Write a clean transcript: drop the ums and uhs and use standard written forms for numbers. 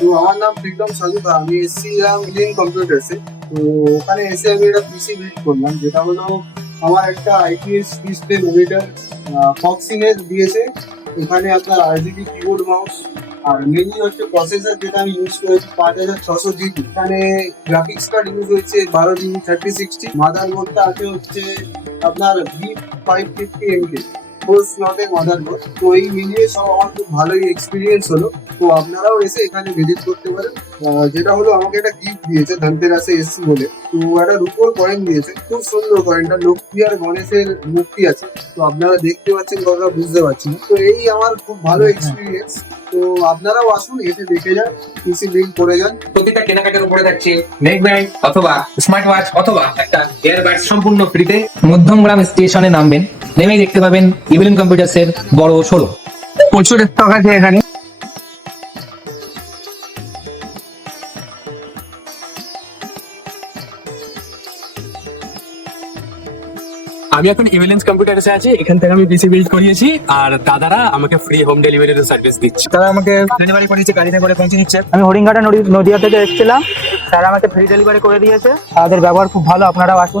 তো আমার নাম প্রীতম সাজুকা, আমি এসেছিলাম ইন্ডিয়ান কম্পিউটার্সে। তো ওখানে এসে আমি একটা পিসি বিল্ড করলাম, যেটা হলো আমার একটা আইপিএস ডিসপ্লে মনিটর ফক্সিনের দিয়েছে। এখানে আপনার আরজিবি কিবোর্ড মাউস, আর মেনলি হচ্ছে প্রসেসর যেটা আমি ইউজ করেছি 5600 জিবি। এখানে গ্রাফিক্স কার্ড ইউজ হয়েছে 12 জিবি 3060। মাদার বোর্ডটা আছে হচ্ছে আপনার V550MK 4 স্লটের মাদার বোর্ড। তো এই মিলিয়ে সব আমার খুব ভালোই এক্সপিরিয়েন্স হলো। তো আপনারাও এসে এখানে ভিজিট করতে পারেন। যেটা হলো আমাকে একটা গিফট দিয়েছে ধনতেরাসে এসছি বলে। তো একটা রূপোর কয়েন দিয়েছে, খুব সুন্দর কয়েনটা, লক্ষ্মী আর গণেশের মূর্তি আছে। তো আপনারা দেখতে পাচ্ছেন কতটা বুঝতে পারছি না। তো এই আমার খুব ভালো এক্সপিরিয়েন্স। তো আপনারাও আসুন, এসে দেখে যান, পিসি বিল্ড করে যান। প্রতিটা কেনাকাটার উপরে থাকছে নেক ব্যান্ড অথবা স্মার্ট ওয়াচ অথবা একটা এয়ারবাড সম্পূর্ণ ফ্রিতে। মধ্যমগ্রাম স্টেশনে নামবেন, নেমেই দেখতে পাবেন ইভিলিন কম্পিউটার্সের বড় শোরুম। প্রচুর স্টক আছে এখানে। আমি এখন ইভিলেন্স কম্পিউটার্সে আছি, এখান থেকে আমি পিসি বিল্ড করিয়েছি আর দাদারা আমাকে ফ্রি হোম ডেলিভারির সার্ভিস দিচ্ছে। তারা আমাকে ডেলিভারি করেছে, গাড়িতে করে পৌঁছে দিচ্ছে। আমি হরিণঘাটা নদিয়া থেকে এসেছিলাম, তারা আমাকে ফ্রি ডেলিভারি করে দিয়েছে। তাদের ব্যবহার খুব ভালো, আপনারাও আসুন।